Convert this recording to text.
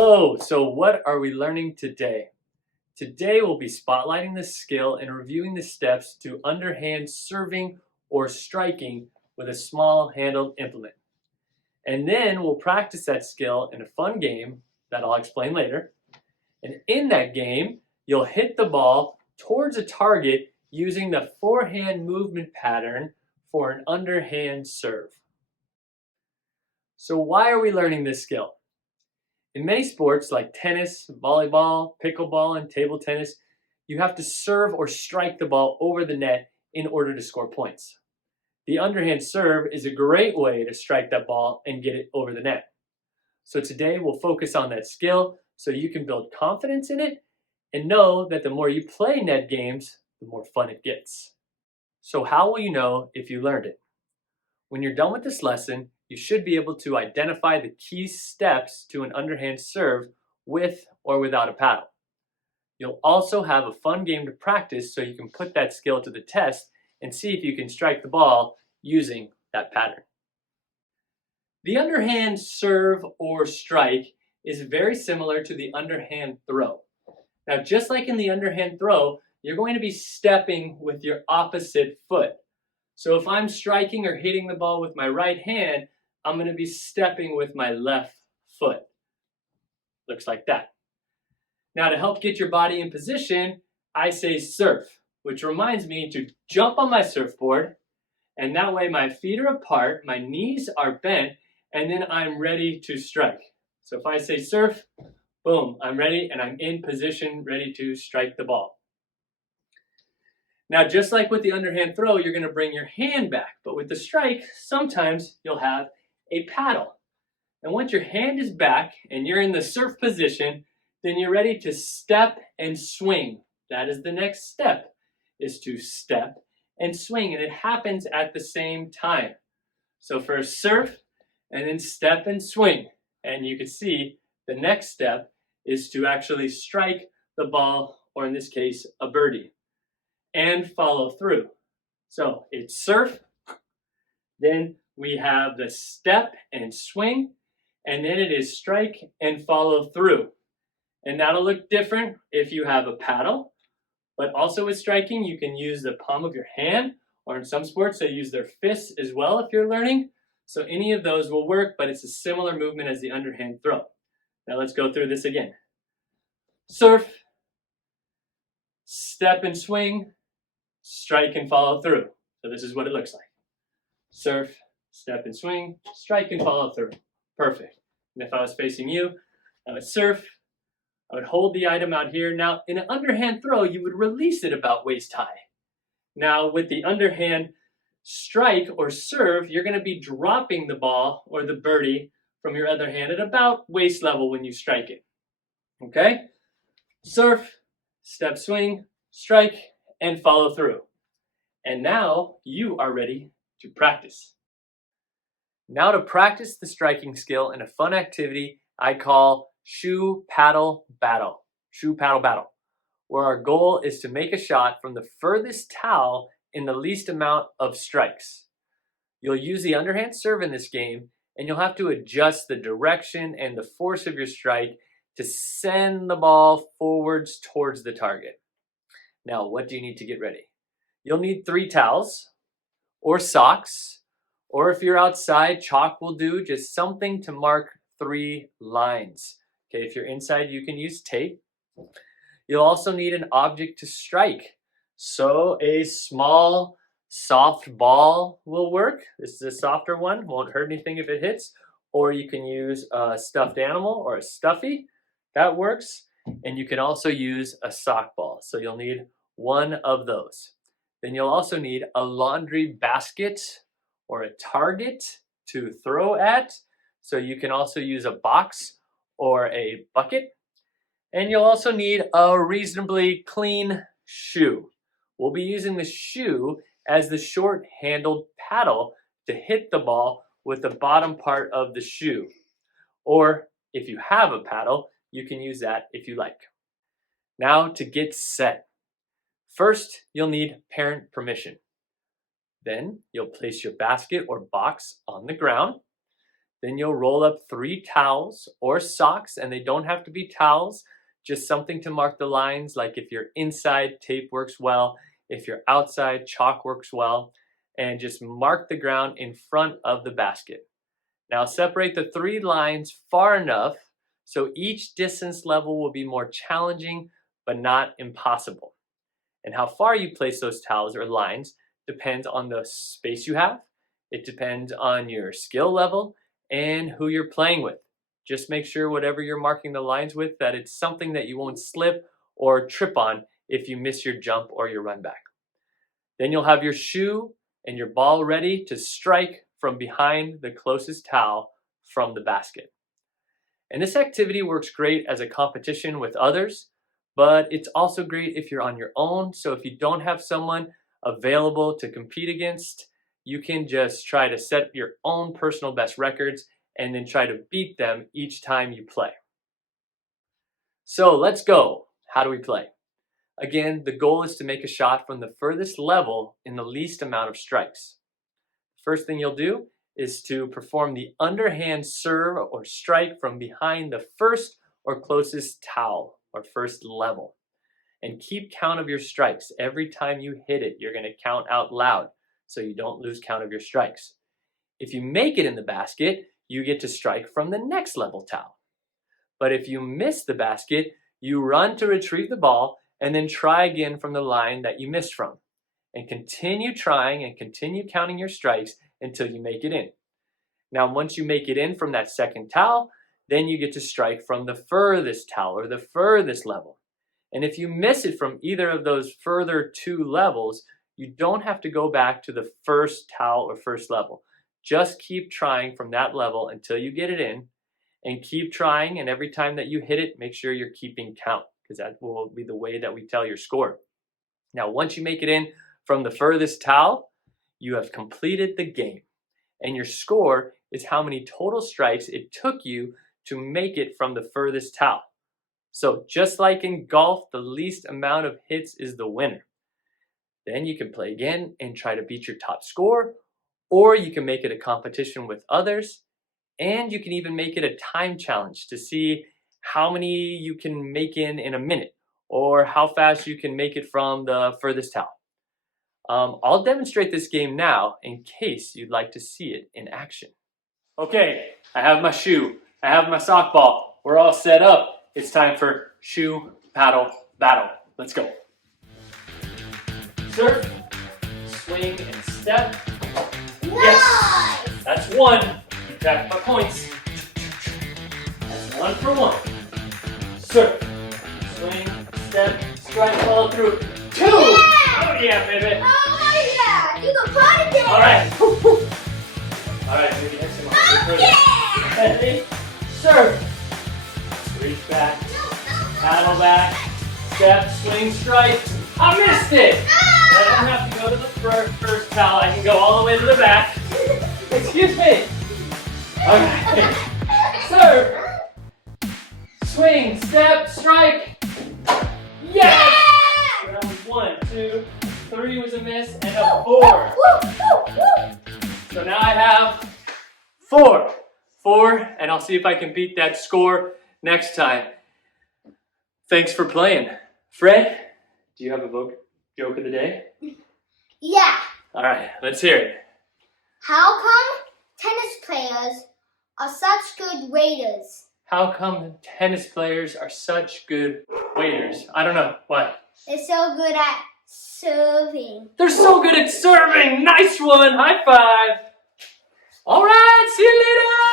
Hello, so what are we learning today? Today we'll be spotlighting the skill and reviewing the steps to underhand serving or striking with a small handled implement. And then we'll practice that skill in a fun game that I'll explain later. And in that game, you'll hit the ball towards a target using the forehand movement pattern for an underhand serve. So why are we learning this skill? In many sports like tennis, volleyball, pickleball, and table tennis, you have to serve or strike the ball over the net in order to score points. The underhand serve is a great way to strike that ball and get it over the net. So today we'll focus on that skill so you can build confidence in it and know that the more you play net games, the more fun it gets. So how will you know if you learned it? When you're done with this lesson, you should be able to identify the key steps to an underhand serve with or without a paddle. You'll also have a fun game to practice so you can put that skill to the test and see if you can strike the ball using that pattern. The underhand serve or strike is very similar to the underhand throw. Now, just like in the underhand throw, you're going to be stepping with your opposite foot. So if I'm striking or hitting the ball with my right hand, I'm going to be stepping with my left foot. Looks like that. Now to help get your body in position, I say surf, which reminds me to jump on my surfboard, and that way my feet are apart, my knees are bent, and then I'm ready to strike. So if I say surf, boom, I'm ready and I'm in position, ready to strike the ball. Now, just like with the underhand throw, you're going to bring your hand back. But with the strike, sometimes you'll have a paddle. And once your hand is back and you're in the surf position, then you're ready to step and swing. That is the next step, is to step and swing. And it happens at the same time. So first surf and then step and swing. And you can see the next step is to actually strike the ball, or in this case, a birdie, and follow through. So it's surf, then we have the step and swing, and then it is strike and follow through. And that'll look different if you have a paddle, but also with striking, you can use the palm of your hand, or in some sports, they use their fists as well if you're learning. So any of those will work, but it's a similar movement as the underhand throw. Now let's go through this again. Surf, step and swing, strike and follow through. So this is what it looks like. Surf, step and swing, strike and follow through. Perfect. And if I was facing you, I would surf, I would hold the item out here. Now, in an underhand throw, you would release it about waist high. Now, with the underhand strike or serve, you're going to be dropping the ball or the birdie from your other hand at about waist level when you strike it. Okay? Surf, step, swing, strike, and follow through. And now you are ready to practice. Now to practice the striking skill in a fun activity I call shoe paddle battle. Shoe paddle battle, where our goal is to make a shot from the furthest towel in the least amount of strikes. You'll use the underhand serve in this game, and you'll have to adjust the direction and the force of your strike to send the ball forwards towards the target. Now, what do you need to get ready? You'll need 3 towels or socks, or if you're outside, chalk will do, just something to mark 3 lines. Okay, if you're inside, you can use tape. You'll also need an object to strike. So a small, soft ball will work. This is a softer one, won't hurt anything if it hits. Or you can use a stuffed animal or a stuffy. That works. And you can also use a sock ball. So you'll need one of those. Then you'll also need a laundry basket or a target to throw at. So you can also use a box or a bucket. And you'll also need a reasonably clean shoe. We'll be using the shoe as the short-handled paddle to hit the ball with the bottom part of the shoe. Or if you have a paddle, you can use that if you like. Now to get set. First, you'll need parent permission. Then you'll place your basket or box on the ground. Then you'll roll up 3 towels or socks, and they don't have to be towels, just something to mark the lines, like if you're inside, tape works well. If you're outside, chalk works well. And just mark the ground in front of the basket. Now separate the 3 lines far enough so each distance level will be more challenging, but not impossible. And how far you place those towels or lines depends on the space you have. It depends on your skill level and who you're playing with. Just make sure whatever you're marking the lines with, that it's something that you won't slip or trip on if you miss your jump or your run back. Then you'll have your shoe and your ball ready to strike from behind the closest towel from the basket. And this activity works great as a competition with others, but it's also great if you're on your own. So if you don't have someone available to compete against, you can just try to set your own personal best records and then try to beat them each time you play. So let's go. How do we play? Again, the goal is to make a shot from the furthest level in the least amount of strikes. First thing you'll do is to perform the underhand serve or strike from behind the first or closest towel or first level. And keep count of your strikes. Every time you hit it, you're going to count out loud so you don't lose count of your strikes. If you make it in the basket, you get to strike from the next level towel. But if you miss the basket, you run to retrieve the ball and then try again from the line that you missed from. And continue trying and continue counting your strikes until you make it in. Now, once you make it in from that second towel, then you get to strike from the furthest towel or the furthest level. And if you miss it from either of those further 2 levels, you don't have to go back to the first towel or first level. Just keep trying from that level until you get it in, and keep trying, and every time that you hit it, make sure you're keeping count, because that will be the way that we tell your score. Now, once you make it in from the furthest towel, you have completed the game, and your score is how many total strikes it took you to make it from the furthest towel. So just like in golf, the least amount of hits is the winner. Then you can play again and try to beat your top score, or you can make it a competition with others, and you can even make it a time challenge to see how many you can make in a minute, or how fast you can make it from the furthest towel. I'll demonstrate this game now in case you'd like to see it in action. Okay, I have my shoe, I have my sock ball, we're all set up. It's time for shoe, paddle, battle. Let's go. Surf, swing, and step. Nice! Yes, that's 1. Keep track of my points. That's 1 for 1. Surf, swing, step, strike, follow through. 2! Yeah! Oh yeah, baby! Oh yeah! You can party there! Alright. Alright, maybe have some more. Yeah! Ready? Surf. Reach back. Paddle back. Step, swing, strike. I missed it! I don't have to go to the first towel. I can go all the way to the back. Excuse me. Alright. Serve. Swing, step, strike. Yes! So that was 1, 2, 3 was a miss, and a 4. So now I have 4. 4, and I'll see if I can beat that score next time. Thanks for playing. Fred, do you have a joke of the day? Yeah. All right, let's hear it. How come tennis players are such good waiters? How come tennis players are such good waiters? I don't know. What? They're so good at serving. They're so good at serving. Nice one. High five. All right, see you later.